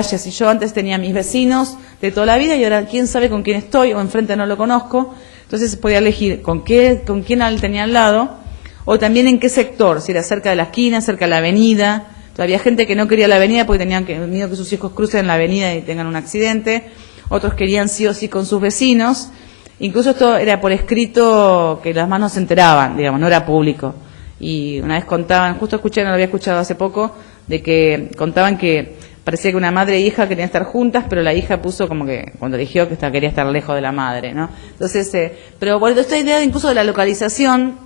Si yo antes tenía mis vecinos de toda la vida y ahora quién sabe con quién estoy o enfrente no lo conozco, entonces podía elegir con quién tenía al lado o también en qué sector, si era cerca de la esquina, cerca de la avenida. Había gente que no quería la avenida porque tenían miedo que sus hijos crucen la avenida y tengan un accidente, otros querían sí o sí con sus vecinos, incluso esto era por escrito que las más no se enteraban, digamos, no era público. Y una vez contaban, justo escuché, no lo había escuchado hace poco, de que contaban que parecía que una madre e hija querían estar juntas, pero la hija puso como que, cuando eligió, que quería estar lejos de la madre, ¿no? Entonces, pero bueno, esta idea de incluso de la localización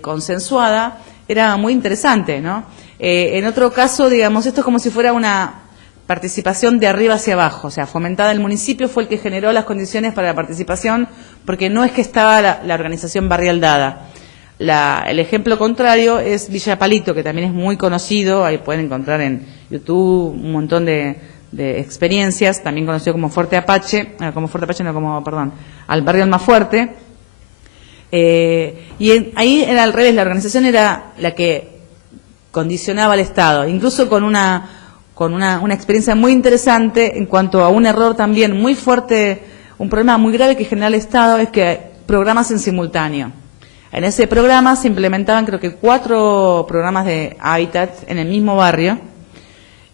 consensuada era muy interesante, ¿no? En otro caso, digamos, esto es como si fuera una participación de arriba hacia abajo, o sea, fomentada el municipio fue el que generó las condiciones para la participación, porque no es que estaba la organización barrial dada. El ejemplo contrario es Villa Palito, que también es muy conocido, ahí pueden encontrar en YouTube un montón de experiencias, también conocido como Fuerte Apache, al barrio Almafuerte. Ahí era al revés, la organización era la que condicionaba al Estado, incluso con una experiencia muy interesante en cuanto a un error también muy fuerte, un problema muy grave que genera el Estado, es que programas en simultáneo. En ese programa se implementaban creo que 4 programas de hábitat en el mismo barrio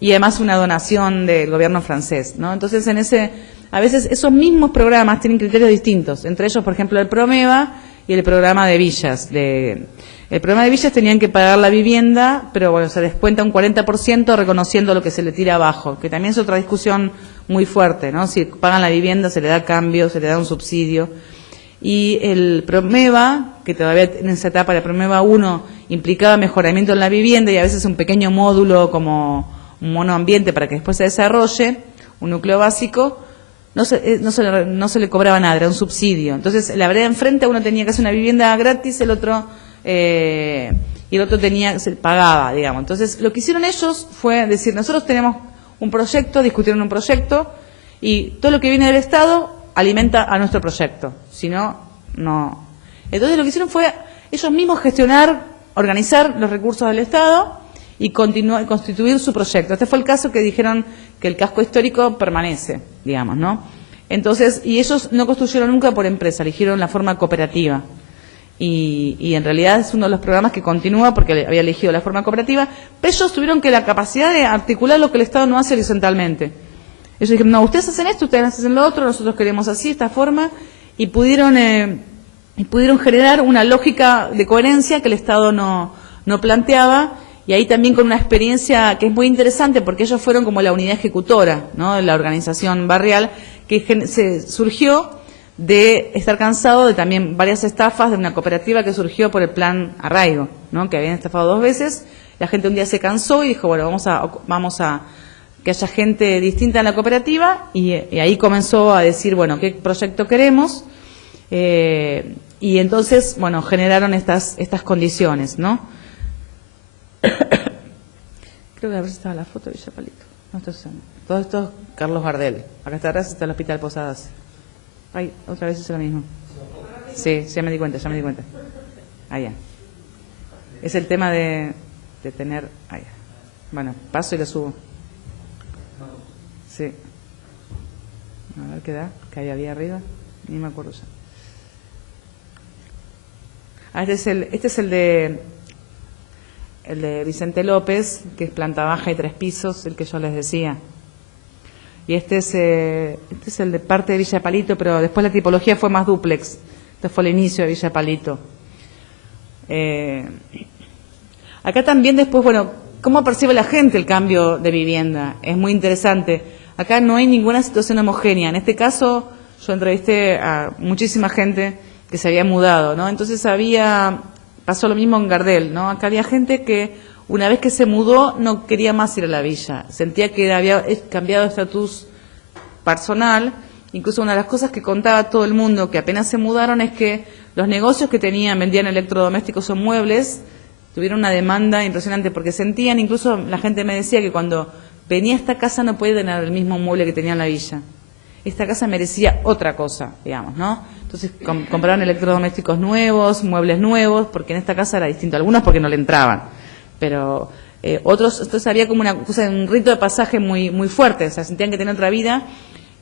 y además una donación del gobierno francés, ¿no? Entonces a veces esos mismos programas tienen criterios distintos, entre ellos por ejemplo el Promeva y el programa de villas. El programa de villas tenían que pagar la vivienda, pero bueno, se descuenta un 40% reconociendo lo que se le tira abajo, que también es otra discusión muy fuerte, ¿no? Si pagan la vivienda se le da cambio, se le da un subsidio. Y el Promeva, que todavía en esa etapa de Promeva 1 implicaba mejoramiento en la vivienda y a veces un pequeño módulo como un monoambiente para que después se desarrolle, un núcleo básico, no se le cobraba nada, era un subsidio. Entonces la vereda enfrente uno tenía que hacer una vivienda gratis, y el otro se pagaba, digamos. Entonces lo que hicieron ellos fue decir, nosotros tenemos un proyecto, discutieron un proyecto y todo lo que viene del Estado alimenta a nuestro proyecto, si no, no. Entonces lo que hicieron fue ellos mismos gestionar, organizar los recursos del Estado y constituir su proyecto. Este fue el caso que dijeron que el casco histórico permanece, digamos, ¿no? Entonces, y ellos no construyeron nunca por empresa, eligieron la forma cooperativa. Y en realidad es uno de los programas que continúa porque había elegido la forma cooperativa, pero ellos tuvieron que la capacidad de articular lo que el Estado no hace horizontalmente. Ellos dijeron, no, ustedes hacen esto, ustedes hacen lo otro, nosotros queremos así, esta forma, y pudieron generar una lógica de coherencia que el Estado no planteaba, y ahí también con una experiencia que es muy interesante, porque ellos fueron como la unidad ejecutora, ¿no?, de la organización barrial, que surgió de estar cansado de también varias estafas de una cooperativa que surgió por el plan Arraigo, ¿no?, que habían estafado 2 veces, la gente un día se cansó y dijo, bueno, vamos a que haya gente distinta en la cooperativa, y ahí comenzó a decir, bueno, ¿qué proyecto queremos? Y entonces, bueno, generaron estas condiciones, ¿no? Creo que a ver si estaba la foto de Villa Palito. No, todo esto es Carlos Gardel. Acá está atrás, está el Hospital Posadas. Ay, otra vez es lo mismo. Sí, ya me di cuenta. Allá. Es el tema de tener... Allá. Bueno, paso y lo subo. Sí. A ver qué da, que había arriba, ni me acuerdo ya. Este es el de Vicente López, que es planta baja y 3 pisos, el que yo les decía. Y este es el de parte de Villa Palito, pero después la tipología fue más dúplex. Este fue el inicio de Villa Palito. Acá también después, bueno, ¿cómo percibe la gente el cambio de vivienda? Es muy interesante. Acá no hay ninguna situación homogénea. En este caso, yo entrevisté a muchísima gente que se había mudado, ¿no? Entonces pasó lo mismo en Gardel, ¿no? Acá había gente que una vez que se mudó no quería más ir a la villa. Sentía que había cambiado de estatus personal. Incluso una de las cosas que contaba todo el mundo que apenas se mudaron es que los negocios que vendían electrodomésticos o muebles, tuvieron una demanda impresionante porque sentían, incluso la gente me decía que cuando venía a esta casa no podía tener el mismo mueble que tenía en la villa. Esta casa merecía otra cosa, digamos, ¿no? Entonces compraron electrodomésticos nuevos, muebles nuevos, porque en esta casa era distinto. Algunos porque no le entraban, pero Otros, entonces había como una cosa, un rito de pasaje muy fuerte, o sea, sentían que tenían otra vida,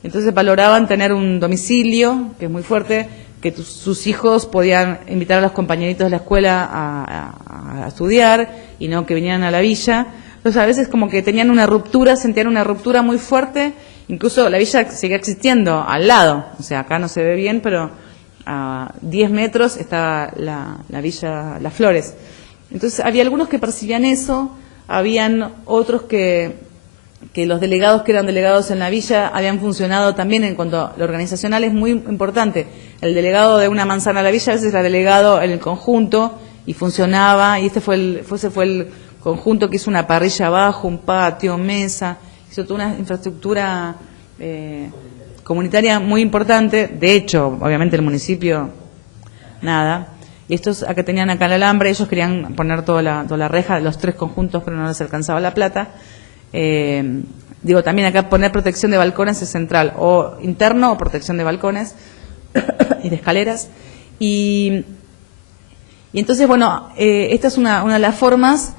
entonces valoraban tener un domicilio, que es muy fuerte, que sus hijos podían invitar a los compañeritos de la escuela a estudiar y no que vinieran a la villa. Entonces a veces como que tenían una ruptura, sentían una ruptura muy fuerte, incluso la villa seguía existiendo al lado, o sea, acá no se ve bien, pero a 10 metros estaba la villa Las Flores. Entonces había algunos que percibían eso, habían otros que los delegados que eran delegados en la villa habían funcionado también en cuanto a lo organizacional, es muy importante. El delegado de una manzana a la villa a veces era delegado en el conjunto y funcionaba, y ese fue el conjunto que hizo una parrilla abajo, un patio, mesa, hizo toda una infraestructura comunitaria muy importante. De hecho, obviamente el municipio, nada. Y estos acá tenían acá el alambre, ellos querían poner toda la reja, los 3 conjuntos, pero no les alcanzaba la plata. También acá poner protección de balcones es central, o interno o protección de balcones y de escaleras. Y entonces, bueno, esta es una de las formas,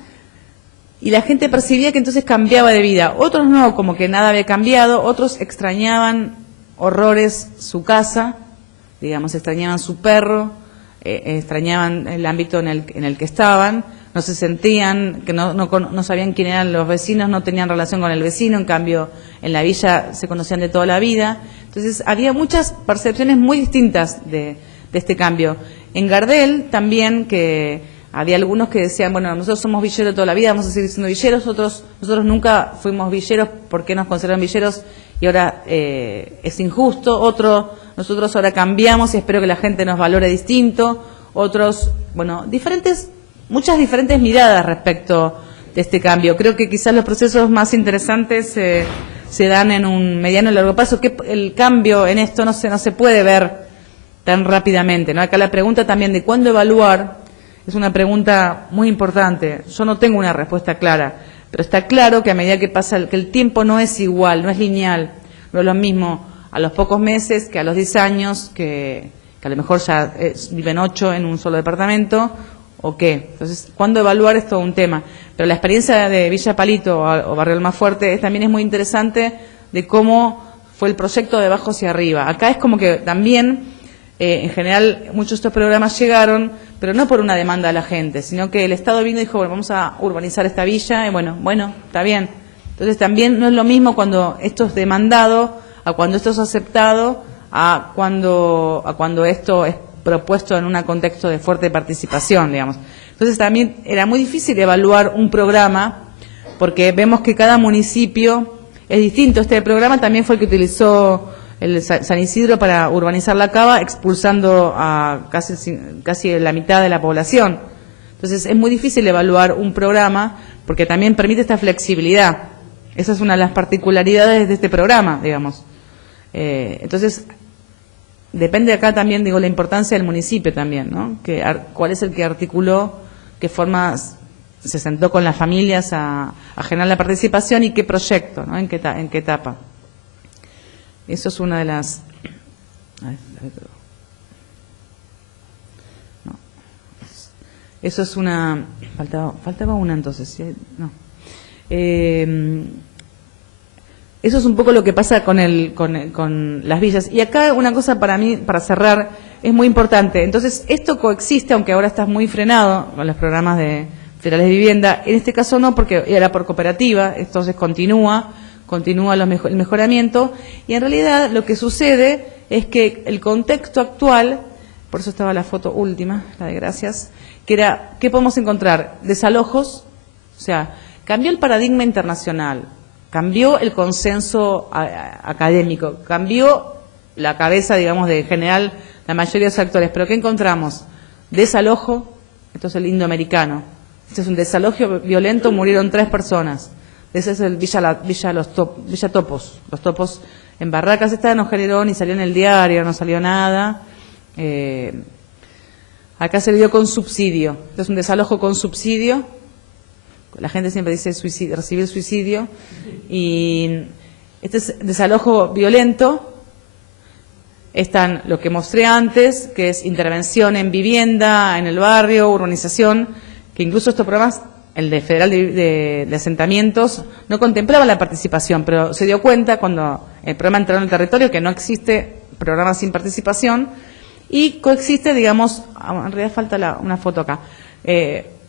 y la gente percibía que entonces cambiaba de vida. Otros no, como que nada había cambiado, otros extrañaban horrores su casa, digamos, extrañaban su perro, extrañaban el ámbito en el que estaban, no se sentían, que no sabían quién eran los vecinos, no tenían relación con el vecino, en cambio en la villa se conocían de toda la vida. Entonces había muchas percepciones muy distintas de este cambio. En Gardel también, que había algunos que decían, bueno, nosotros somos villeros toda la vida, vamos a seguir siendo villeros, nosotros nunca fuimos villeros, ¿por qué nos consideran villeros? Y ahora es injusto. Nosotros ahora cambiamos y espero que la gente nos valore distinto. Otros, bueno, muchas diferentes miradas respecto de este cambio. Creo que quizás los procesos más interesantes se dan en un mediano y largo plazo, que el cambio en esto no se puede ver tan rápidamente, ¿no? Acá la pregunta también de cuándo evaluar es una pregunta muy importante. Yo no tengo una respuesta clara, pero está claro que a medida que pasa, que el tiempo no es igual, no es lineal, no es lo mismo a los pocos meses que a los 10 años, que a lo mejor ya viven 8 en un solo departamento, o qué. Entonces, ¿cuándo evaluar es todo un tema? Pero la experiencia de Villa Palito o Barrio Almafuerte también es muy interesante, de cómo fue el proyecto de abajo hacia arriba. Acá es como que también, en general, muchos de estos programas llegaron, pero no por una demanda de la gente, sino que el Estado vino y dijo, bueno, vamos a urbanizar esta villa, y bueno, está bien. Entonces también no es lo mismo cuando esto es demandado, a cuando esto es aceptado, a cuando esto es propuesto en un contexto de fuerte participación, digamos. Entonces también era muy difícil evaluar un programa, porque vemos que cada municipio es distinto. Este programa también fue el que utilizó el San Isidro para urbanizar la Cava, expulsando a casi la mitad de la población. Entonces es muy difícil evaluar un programa, porque también permite esta flexibilidad. Esa es una de las particularidades de este programa, digamos. Entonces, depende acá también, la importancia del municipio también, ¿no? Cuál es el que articuló, qué forma se sentó con las familias a generar la participación y qué proyecto, ¿no? En qué etapa. Eso es una de las... No. Eso es una... Faltaba una entonces, ¿sí? No. Eso es un poco lo que pasa con las villas. Y acá una cosa para mí, para cerrar, es muy importante. Entonces, esto coexiste, aunque ahora está muy frenado con los programas federales de vivienda. En este caso no, porque era por cooperativa, entonces continúa el mejoramiento. Y en realidad lo que sucede es que el contexto actual, por eso estaba la foto última, la de gracias, que era, ¿qué podemos encontrar? Desalojos, o sea, cambió el paradigma internacional, cambió el consenso académico, cambió la cabeza, digamos, de general la mayoría de los actores. ¿Pero qué encontramos? Desalojo, esto es el indoamericano. Este es un desalojo violento, murieron 3 personas. Ese es el Villa Topos. Los Topos en Barracas. Esta no generó ni salió en el diario, no salió nada. Acá se le dio con subsidio. Este es un desalojo con subsidio. La gente siempre dice recibir suicidio. Y este es desalojo violento. Están lo que mostré antes, que es intervención en vivienda, en el barrio, urbanización, que incluso estos programas el de Federal de Asentamientos, no contemplaba la participación, pero se dio cuenta cuando el programa entró en el territorio que no existe programa sin participación y coexiste, digamos, en realidad falta una foto acá,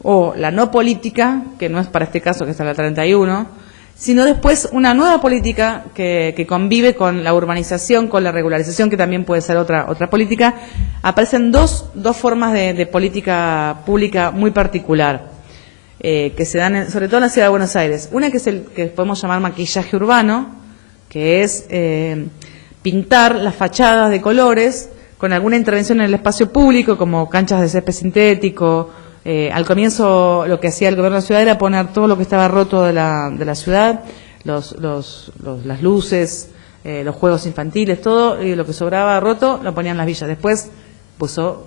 o la no política, que no es para este caso que está en la 31, sino después una nueva política que convive con la urbanización, con la regularización, que también puede ser otra política. Aparecen dos formas de política pública muy particular, que se dan sobre todo en la ciudad de Buenos Aires. Una que es el que podemos llamar maquillaje urbano, que es pintar las fachadas de colores con alguna intervención en el espacio público, como canchas de césped sintético. Al comienzo lo que hacía el gobierno de la ciudad era poner todo lo que estaba roto de la ciudad, las luces, los juegos infantiles, todo, y lo que sobraba roto lo ponían en las villas. Después puso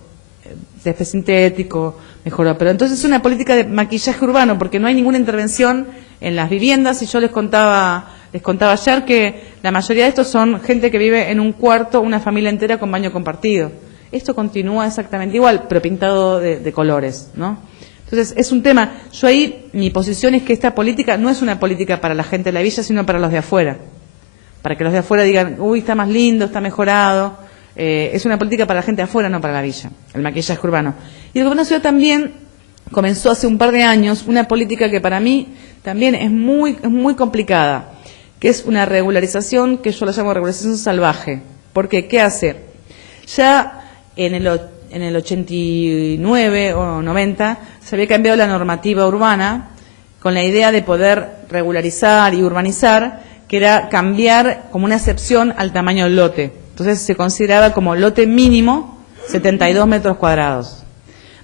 césped sintético, mejoró. Pero entonces es una política de maquillaje urbano, porque no hay ninguna intervención en las viviendas, y yo les contaba ayer que la mayoría de estos son gente que vive en un cuarto, una familia entera con baño compartido. Esto continúa exactamente igual, pero pintado de colores, ¿no? Entonces, es un tema. Yo ahí, mi posición es que esta política no es una política para la gente de la villa, sino para los de afuera. Para que los de afuera digan, uy, está más lindo, está mejorado. Es una política para la gente de afuera, no para la villa, el maquillaje urbano. Y el gobierno de la ciudad también comenzó hace un par de años una política que para mí también es muy complicada, que es una regularización que yo la llamo regularización salvaje. Porque, ¿qué hace? Ya en el 89 o 90 se había cambiado la normativa urbana con la idea de poder regularizar y urbanizar, que era cambiar como una excepción al tamaño del lote. Entonces se consideraba como lote mínimo 72 metros cuadrados.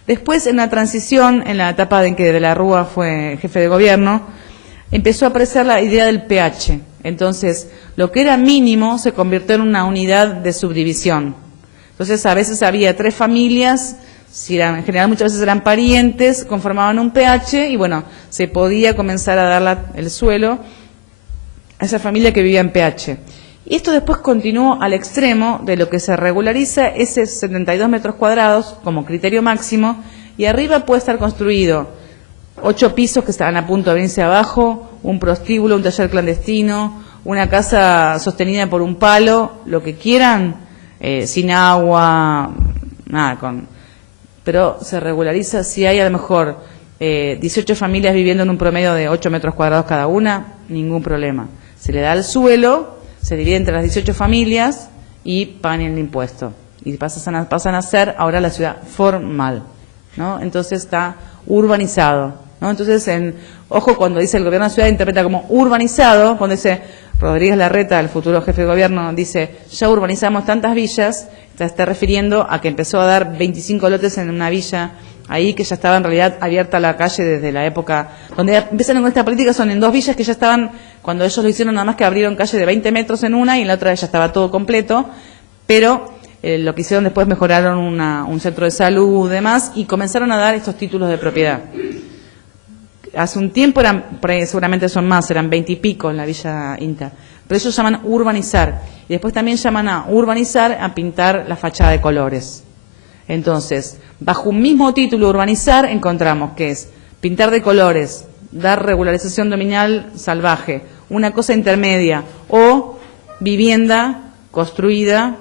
Después, en la transición, en la etapa en que De la Rúa fue jefe de gobierno, empezó a aparecer la idea del PH. Entonces, lo que era mínimo se convirtió en una unidad de subdivisión. Entonces, a veces había 3 familias, en general muchas veces eran parientes, conformaban un PH y bueno, se podía comenzar a dar el suelo a esa familia que vivía en PH. Y esto después continuó al extremo de lo que se regulariza ese 72 metros cuadrados como criterio máximo, y arriba puede estar construido 8 pisos que estaban a punto de venirse abajo, un prostíbulo, un taller clandestino, una casa sostenida por un palo, lo que quieran, sin agua, nada, pero se regulariza si hay a lo mejor 18 familias viviendo en un promedio de 8 metros cuadrados cada una, ningún problema. Se le da el suelo, se divide entre las 18 familias y pagan el impuesto. Y pasan a ser ahora la ciudad formal, ¿no? Entonces está urbanizado, ¿no? Entonces, ojo, cuando dice el gobierno de la ciudad interpreta como urbanizado, cuando dice Rodríguez Larreta, el futuro jefe de gobierno, dice ya urbanizamos tantas villas, se está refiriendo a que empezó a dar 25 lotes en una villa ahí que ya estaba en realidad abierta la calle desde la época, donde empezaron con esta política, son en 2 villas que ya estaban, cuando ellos lo hicieron nada más que abrieron calle de 20 metros en una y en la otra ya estaba todo completo, pero lo que hicieron después mejoraron un centro de salud y demás y comenzaron a dar estos títulos de propiedad. Hace un tiempo seguramente son más, eran 20 y pico en la Villa Inter, pero ellos llaman urbanizar y después también llaman a urbanizar a pintar la fachada de colores. Entonces, bajo un mismo título urbanizar encontramos que es pintar de colores, dar regularización dominial salvaje, una cosa intermedia, o vivienda construida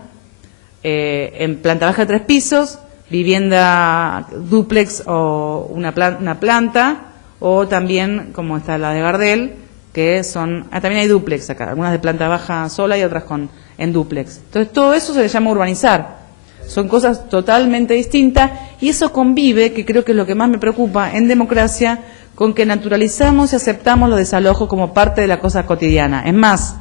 en planta baja de 3 pisos, vivienda dúplex o una planta, o también, como está la de Gardel, que son, también hay dúplex acá, algunas de planta baja sola y otras en dúplex. Entonces, todo eso se le llama urbanizar. Son cosas totalmente distintas y eso convive, que creo que es lo que más me preocupa en democracia, con que naturalizamos y aceptamos los desalojos como parte de la cosa cotidiana. Es más,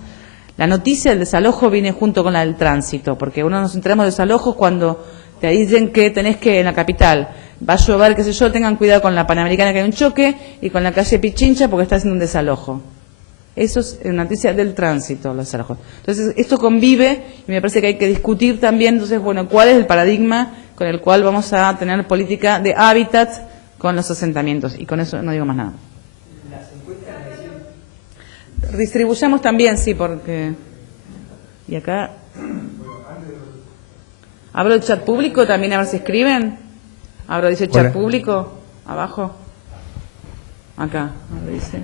la noticia del desalojo viene junto con la del tránsito, porque uno nos enteramos de desalojos cuando te dicen que tenés que, en la capital, va a llover, qué sé yo, tengan cuidado con la Panamericana que hay un choque y con la calle Pichincha porque está haciendo un desalojo. Eso es una noticia del tránsito, los desalojos. Entonces, esto convive y me parece que hay que discutir también, entonces, bueno, cuál es el paradigma con el cual vamos a tener política de hábitat con los asentamientos. Y con eso no digo más nada. ¿Las encuestas distribuyamos también, sí, porque... Y acá... ¿Abro el chat público también a ver si escriben? ¿Abro, dice chat público? Abajo. Acá, ahora dice.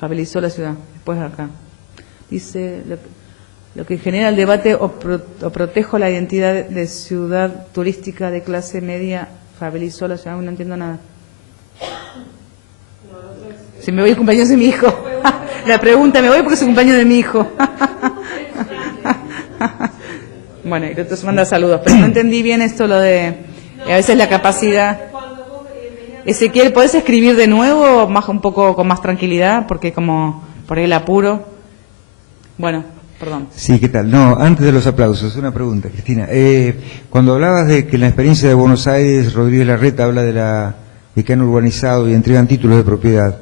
Fabilizó la ciudad. Después acá. Dice, lo que genera el debate o protejo la identidad de ciudad turística de clase media, fabilizó la ciudad. No entiendo nada. Si me voy el cumpleaños de mi hijo. La pregunta, me voy porque es el cumpleaños de mi hijo. Bueno, y otros manda saludos, pero no entendí bien esto, lo de a veces la capacidad. Ezequiel, ¿podés escribir de nuevo, más un poco con más tranquilidad? Porque como por ahí el apuro. Bueno, perdón. Sí, ¿qué tal? No, antes de los aplausos, una pregunta, Cristina. Cuando hablabas de que en la experiencia de Buenos Aires, Rodríguez Larreta habla de que han urbanizado y entregan títulos de propiedad.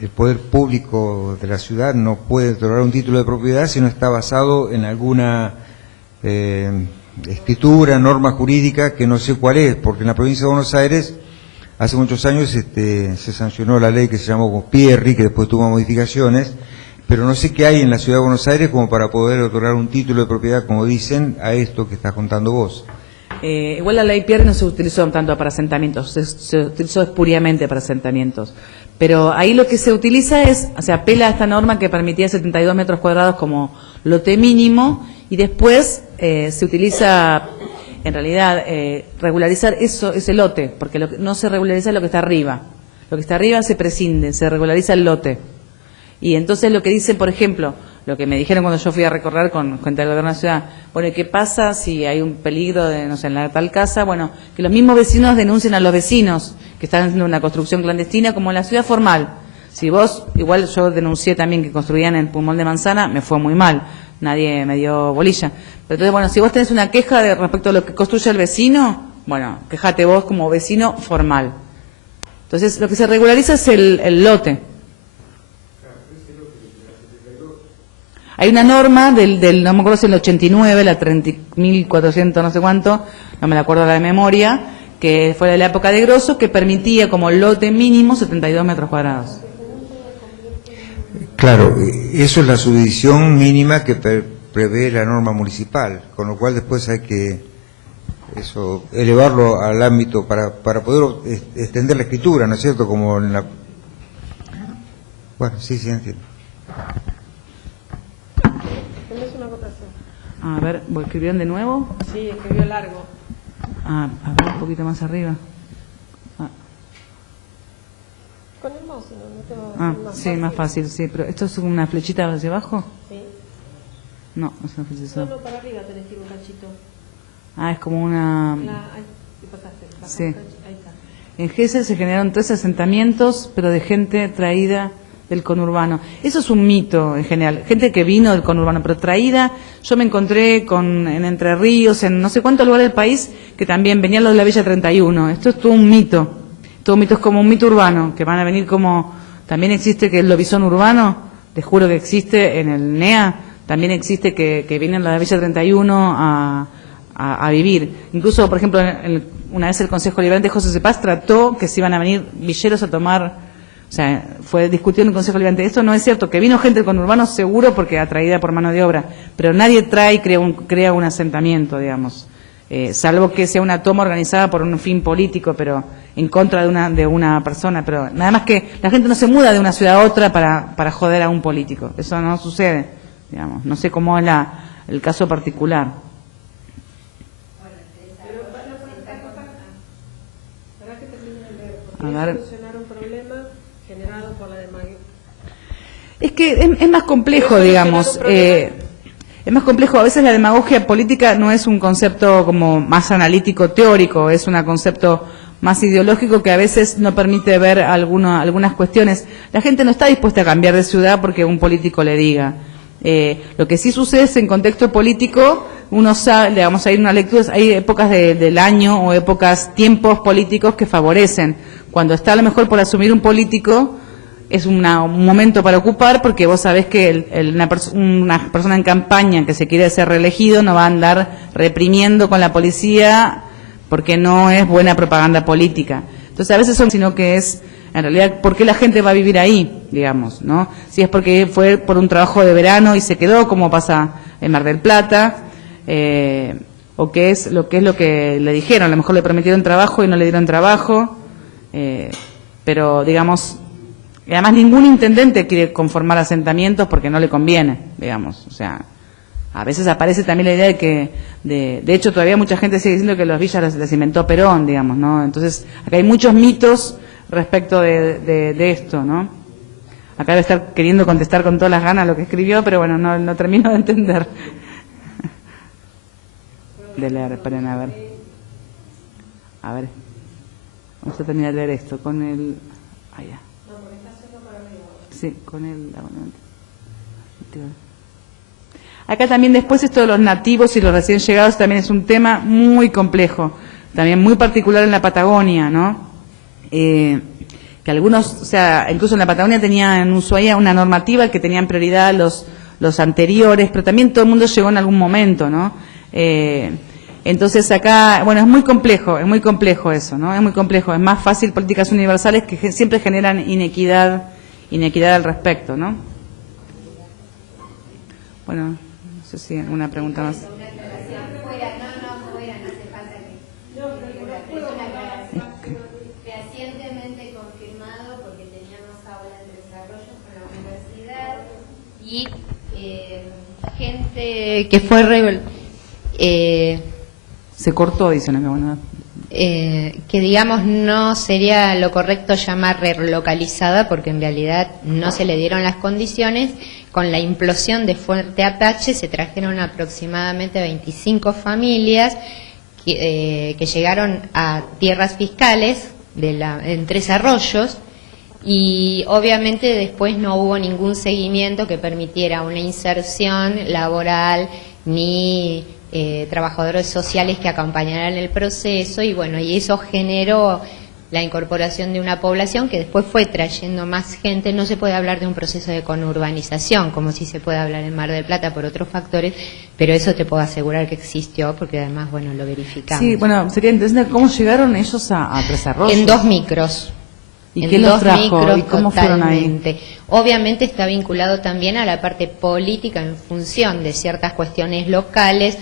El poder público de la ciudad no puede otorgar un título de propiedad si no está basado en alguna escritura, norma jurídica, que no sé cuál es, porque en la provincia de Buenos Aires hace muchos años se sancionó la ley que se llamó Pierri, que después tuvo modificaciones, pero no sé qué hay en la ciudad de Buenos Aires como para poder otorgar un título de propiedad, como dicen, a esto que estás contando vos. Igual la ley Pierre no se utilizó tanto para asentamientos, se utilizó espuriamente para asentamientos. Pero ahí lo que se utiliza es, o sea, apela a esta norma que permitía 72 metros cuadrados como lote mínimo y después se utiliza, en realidad, regularizar ese lote, porque no se regulariza lo que está arriba. Lo que está arriba se prescinde, se regulariza el lote. Y entonces lo que dicen, por ejemplo, lo que me dijeron cuando yo fui a recorrer con gente del gobierno de la ciudad, bueno, ¿qué pasa si hay un peligro de, no sé, en la tal casa? Bueno, que los mismos vecinos denuncien a los vecinos que están haciendo una construcción clandestina como en la ciudad formal. Si vos, igual yo denuncié también que construían en el pulmón de manzana, me fue muy mal, nadie me dio bolilla. Pero entonces, bueno, si vos tenés una queja respecto a lo que construye el vecino, bueno, quejate vos como vecino formal. Entonces, lo que se regulariza es el lote. Hay una norma no me acuerdo si el 89, la 30.400 no sé cuánto, no me la acuerdo de memoria, que fue de la época de Grosso, que permitía como lote mínimo 72 metros cuadrados. Claro, eso es la subdivisión mínima que prevé la norma municipal, con lo cual después hay que elevarlo al ámbito para poder extender la escritura, ¿no es cierto? Como en la... Bueno, sí, entiendo. A ver, ¿escribieron de nuevo? Sí, escribió largo. A ver, un poquito más arriba. Con el mouse, no te va a Sí, más fácil, sí. Pero ¿esto es una flechita hacia abajo? Sí. No, no es una flechita. No, para arriba tenés que ir un cachito. Es como una... Ahí te pasaste. Sí. Ahí está. En Gesell se generaron 3 asentamientos, pero de gente traída del conurbano. Eso es un mito en general. Gente que vino del conurbano, pero traída. Yo me encontré en Entre Ríos, en no sé cuántos lugares del país, que también venían los de la Villa 31. Esto es todo un mito. Todo un mito es como un mito urbano, que van a venir como... También existe que el lobizón urbano, te juro que existe en el NEA, también existe que vienen los de la Villa 31 a vivir. Incluso, por ejemplo, una vez el Consejo Liberante José Cepaz trató que se iban a venir villeros a tomar... O sea, fue discutido en el Consejo Liberante. Esto no es cierto, que vino gente del conurbano seguro porque atraída por mano de obra, pero nadie trae y crea un asentamiento, digamos, salvo que sea una toma organizada por un fin político, pero en contra de una persona. Pero nada más que la gente no se muda de una ciudad a otra para joder a un político. Eso no sucede, digamos. No sé cómo es el caso particular. A ver. Es que es más complejo, digamos. Es más complejo. A veces la demagogia política no es un concepto como más analítico, teórico, es un concepto más ideológico que a veces no permite ver algunas cuestiones. La gente no está dispuesta a cambiar de ciudad porque un político le diga. Lo que sí sucede es en contexto político, uno sabe, le vamos a ir una lectura, hay épocas del año o tiempos políticos que favorecen. Cuando está a lo mejor por asumir un político, es un momento para ocupar porque vos sabés que una persona en campaña que se quiere ser reelegido no va a andar reprimiendo con la policía porque no es buena propaganda política. Entonces a veces sino que es, en realidad, ¿por qué la gente va a vivir ahí, digamos, no? Si es porque fue por un trabajo de verano y se quedó, como pasa en Mar del Plata, o qué es lo que le dijeron, a lo mejor le prometieron trabajo y no le dieron trabajo. Pero, digamos, y además ningún intendente quiere conformar asentamientos porque no le conviene, digamos, o sea, a veces aparece también la idea de que, de hecho todavía mucha gente sigue diciendo que las villas las inventó Perón, digamos, ¿no? Entonces, acá hay muchos mitos respecto de esto, ¿no? Acá debe estar queriendo contestar con todas las ganas lo que escribió, pero bueno, no termino de entender. De leer, esperen a ver. A ver, vamos a terminar de leer esto con el... ya. Sí, con el... Acá también después esto de los nativos y los recién llegados también es un tema muy complejo, también muy particular en la Patagonia, ¿no? Que algunos, o sea, incluso en la Patagonia tenía en Ushuaia una normativa que tenían prioridad los anteriores, pero también todo el mundo llegó en algún momento, ¿no? Entonces acá, bueno, es muy complejo eso, ¿no? Es muy complejo, es más fácil políticas universales que siempre generan inequidad al respecto, ¿no? Bueno, no sé si alguna pregunta más. Recientemente confirmado, porque teníamos aulas de desarrollo con la universidad y gente que fue se cortó, dicen acá, bueno. que digamos no sería lo correcto llamar relocalizada, porque en realidad no se le dieron las condiciones. Con la implosión de Fuerte Apache se trajeron aproximadamente 25 familias que llegaron a tierras fiscales en Tres Arroyos, y obviamente después no hubo ningún seguimiento que permitiera una inserción laboral ni trabajadores sociales que acompañaran el proceso, y bueno, y eso generó la incorporación de una población que después fue trayendo más gente. No se puede hablar de un proceso de conurbanización como si se puede hablar en Mar del Plata por otros factores, pero eso te puedo asegurar que existió, porque además, bueno, lo verificamos. Sí, bueno, sería interesante cómo llegaron ellos a Tres Arroyos. En 2 micros. ¿Y qué los trajo? ¿Y cómo fueron ahí? Obviamente está vinculado también a la parte política en función de ciertas cuestiones locales.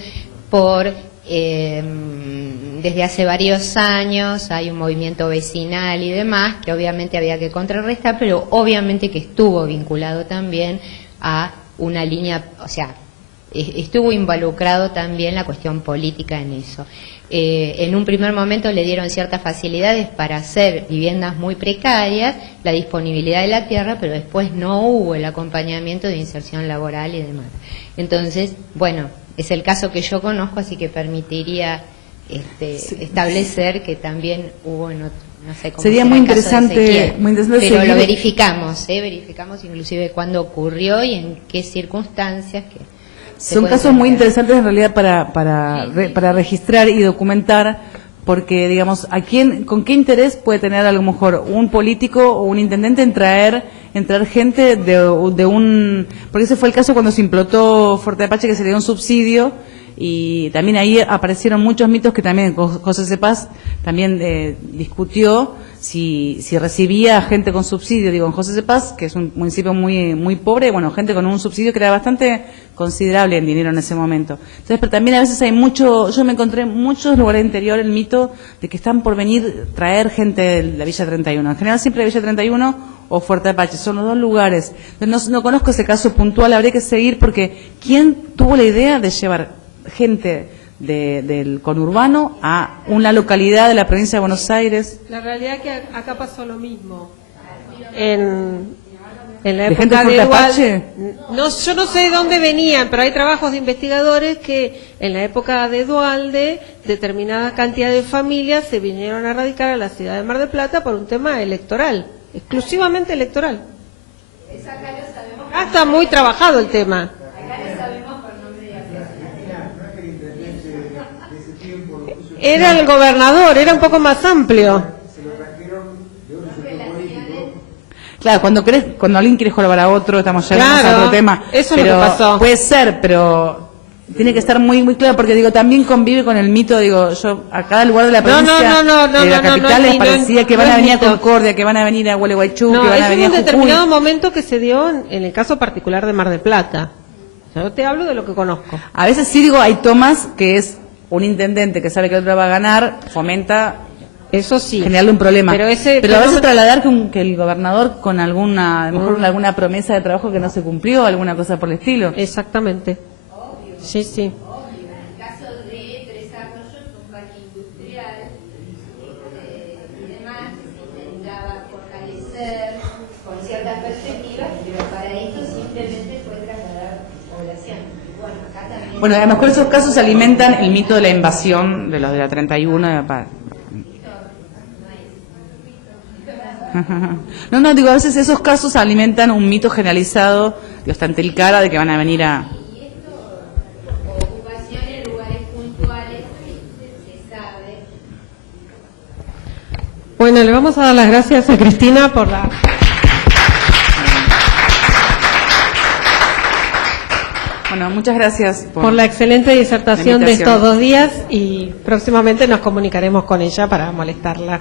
Desde hace varios años hay un movimiento vecinal y demás que obviamente había que contrarrestar, pero obviamente que estuvo vinculado también a una línea, o sea, estuvo involucrado también la cuestión política en eso. En un primer momento le dieron ciertas facilidades para hacer viviendas muy precarias, la disponibilidad de la tierra, pero después no hubo el acompañamiento de inserción laboral y demás. Entonces, bueno, es el caso que yo conozco, así que permitiría establecer que también hubo en otro, no sé cómo sería muy interesante, pero seguir. lo verificamos inclusive cuándo ocurrió y en qué circunstancias. Son casos muy interesantes en realidad para registrar y documentar, porque digamos, ¿con qué interés puede tener a lo mejor un político o un intendente en traer gente de un... Porque ese fue el caso cuando se implotó Fuerte Apache, que se le dio un subsidio, y también ahí aparecieron muchos mitos que también José Cepaz también discutió si recibía gente con subsidio. Digo, en José Cepaz, que es un municipio muy pobre, bueno, gente con un subsidio que era bastante considerable en dinero en ese momento. Entonces, pero también a veces yo me encontré en muchos lugares interior el mito de que están por venir traer gente de la Villa 31. En general siempre Villa 31 o Fuerte Apache, son los dos lugares. No conozco ese caso puntual, habría que seguir, porque ¿quién tuvo la idea de llevar gente del conurbano a una localidad de la provincia de Buenos Aires? La realidad es que acá pasó lo mismo. En la ¿De gente época de de Apache? Dualde, yo no sé de dónde venían, pero hay trabajos de investigadores que en la época de Dualde determinada cantidad de familias se vinieron a radicar a la ciudad de Mar del Plata por un tema electoral, exclusivamente electoral. Acá está muy trabajado el tema. Era el gobernador, era un poco más amplio. Claro, cuando alguien quiere jorobar a otro, estamos ya Claro, a otro tema. eso es pero lo que pasó. Puede ser, pero tiene que estar muy claro, porque digo, también convive con el mito, digo, yo a cada lugar de la provincia, de la capital, les parecía que van a venir a Concordia, que van a venir a Gualeguaychú, que van a venir a Jujuy. Es un determinado momento que se dio en el caso particular de Mar del Plata. Yo te hablo de lo que conozco. A veces sí digo, hay tomas que es un intendente que sabe que el otro va a ganar, fomenta Eso sí. generarle un problema. Pero ese a veces fenómeno- trasladar que el gobernador con alguna, a lo mejor alguna promesa de trabajo que no se cumplió, alguna cosa por el estilo. Exactamente. Sí, sí. En el caso de Tres Arroyos, un parque industrial y demás, se intentaba fortalecer con ciertas perspectivas, pero para esto simplemente fue trasladar población. Bueno, acá también. Bueno, a lo mejor esos casos alimentan el mito de la invasión de los de la 31. No, no, digo, a veces esos casos alimentan un mito generalizado, de Ostantelcara, de que van a venir a... Ocupación en lugares puntuales, se sabe. Bueno, le vamos a dar las gracias a Cristina por Bueno, muchas gracias por la excelente disertación la de invitación. estos 2 días y próximamente nos comunicaremos con ella para molestarla.